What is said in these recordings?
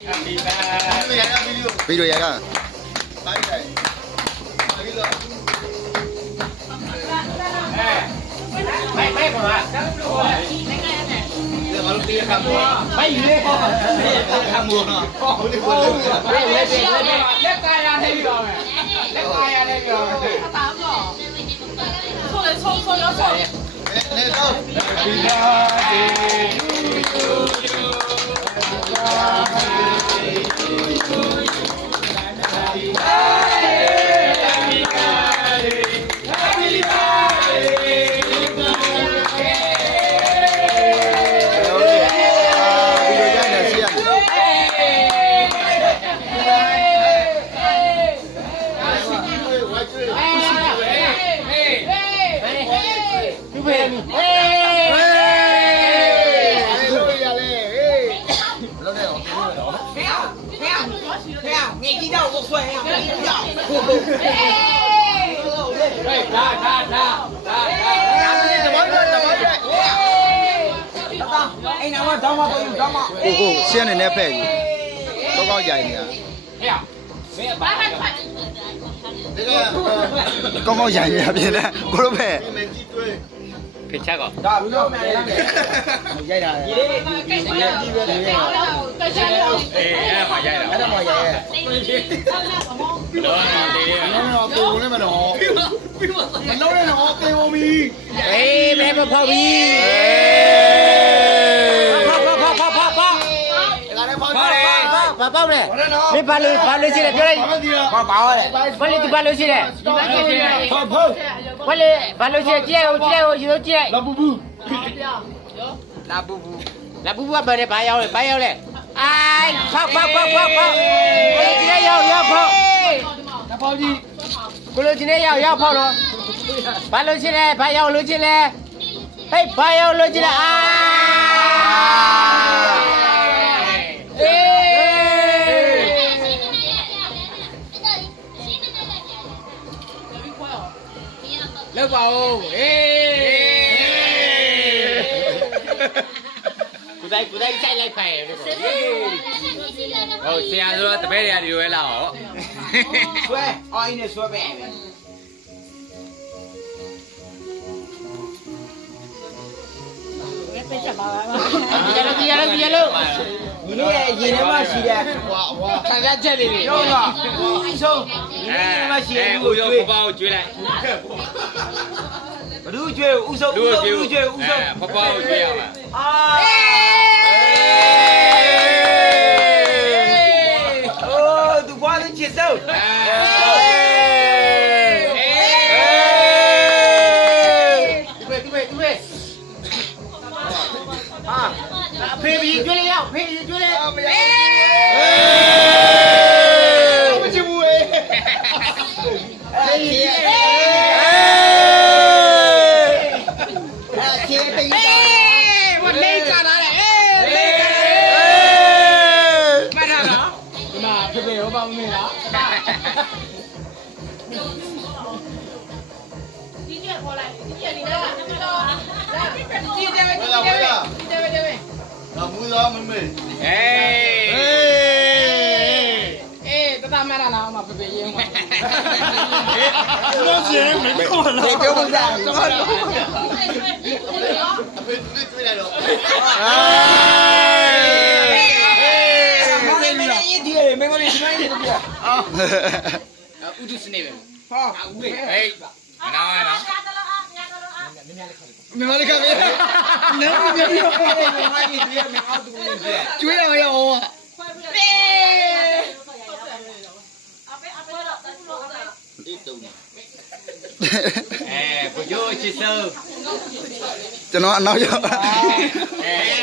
ဗီဒီယိုရိုက်ကไม่ผมอ่ะไม่อยู่เลยพ่อทำมือเนาะไม่อยู่เลยเล็กกายอะไรพี่น้องเล็กกายอะไรพี่น้องตามหรอ错了错错了错ကိုရှင်းနေတဲ့ဖက်ကြီးတော့ကောက်ကြိုင်နေတာကောင်းကောင်းရိုင်နေတာပြင်တယ်ကိုလိုဖက်ဖိတ်ချက်ကောဒါဘယ်လိုမှလည်းရိုက်တာလေအေးအဲ့မှာရိုက်တာအဲ့ဒါမှရိုက်တော့ကိုလည်းမတော့မလုံးနဲ့တော့ပြေကုန်ပြီအေးမဲမဖောက်ပြီဘာပေါ့လဲမင်းဘာလို့ရှိလဲပြောလိုက်ဘာပါလဲဘာလို့ဒီဘာလို့ရှိလဲဘာလို့ရှိလဲကြည့်အောင်ယူကြည့်လာဘူးကဘာလဲဘာရောက်လဲအိုင်ဖောက်ကြည့်ရောက်ဖောက်ဒါဖောက်ကြီးကိုလိုချင်ရောက်ဖောက်တော့ဘာလို့ရှိလဲဘာရောက်လို့ချင်လဲဟေးဘာရောက်လို့ချင်လဲလောက်ပါဦးအေးကိုတိုင်းဆိုင်လိုက်ဖိုင်ရလို့ဟုတ်ဆရာဆိုတော့တပည့်တွေကဒီလိုပဲလာဟောဆွဲအိုင်းနဲ့ဆွဲပဲပဲချက်ပါပါဒီရလို့ဒီနေ့ရေထဲမှာရှိတဲ့ခံစားချက်လေးတွေဟုတ်လားအဆုံးဒီနေ့ထဲမှာရှိတဲ့ဦးရောပပကိုကျွေးလိုက်ဘ누구ကျွေးဦးဆုံးပပကိုကျွေးရမှာအိုးသူဘာလို့ချစ်တော့ဖေးပြီးကျွေးလိုက်ဖေးကျွေးလိုက်မရမချဘူးအေးချေတေးဝလေးကြလာတယ်လေးကြတယ်မထားတော့ဒီမှာဖေးဖေးဟောပါမင်းလားဒီကျခေါ်လိုက်ဒီကျနေတော့ဒီတယ်老母老妹妹，哎，这大麦当劳嘛，不便宜嘛。多钱没够了，也给我讲，怎么了？被追来了。哎，没人一点，没我的什么一点啊。乌就是那边。好，乌嘞。哎，拿来拿。明白了，看没？能不能明白？追了要我。哎，不就去收？ကျွန်တော်အနောက်ရောက်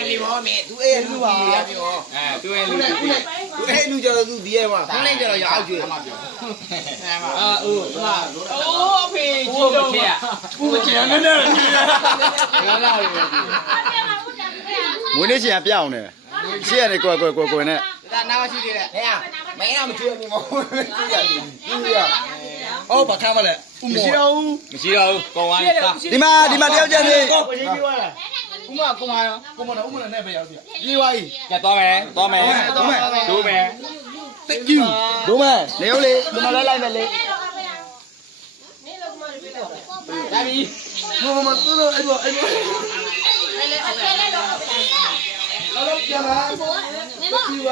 ဒီဘောမေသူအေးလူပါသူအေးလူကြတော့သူဒီရဲ့မှာခင်းလိုက်ကြတော့ရောက်ကျွေးအမပြောအိုးအဖေကြီးတော့ဦးကျန်နေတယ်ငါလာပြီငွေလေးချင်ပြောင်းနေရှေ့ရတယ်ကွယ်နဲ့ဒါနာမရှိသေးတယ်ဟဲ့မင်းကမကျွေးဘူးမဟုတ်ဘူးကျွေးရတယ်ကျွေးရဟုတ်ပါခါမလဲမရှိတော့ဘူးကောင်းသွားပြီဒီမှာတယောက်ကျန်နေ ဥမကုမရောကုမတော့ဥမနဲ့ပဲရောက်ပြီပြေးပါကြီး ကဲသွားမယ်ဒိုးမယ် Thank you ဒုမဲလေဦးလေဒီမှာလိုက်မယ်လေ ဒါပြီ မမသူတို့အဲ့ဘောအဲ့ဘော 来来，来来，来来。 အဲ့လိုပြန်လာ 你吧。